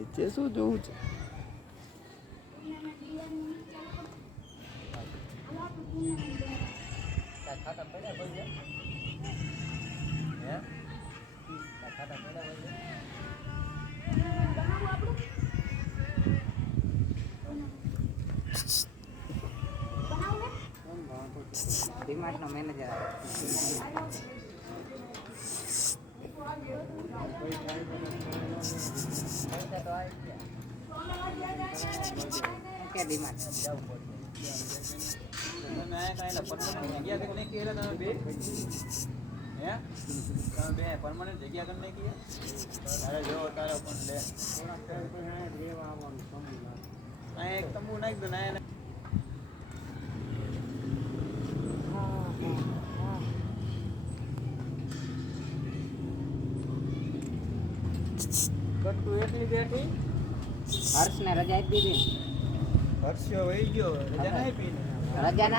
નીચે શું જોવું છે? ખાતા પડ્યા કોઈ હે ખાતા પડ્યા ડીમાર્ટ નો મેનેજર કે ડીમાર્ટ જવું પડશે તમે કાંઈ પરમાનન્ટ જગ્યા કરી નાખી એટલે તમે બે હે તમે બે પરમાનન્ટ જગ્યા કરી નાખી તારે જો તારે પણ લે આ એક તંબુ નાખી દો ને કટ્ટુ એટલી બેઠી હર્ષને રજા આપી દીધી હર્ષ્યો વહી ગયો રજા ના આપી રજા ના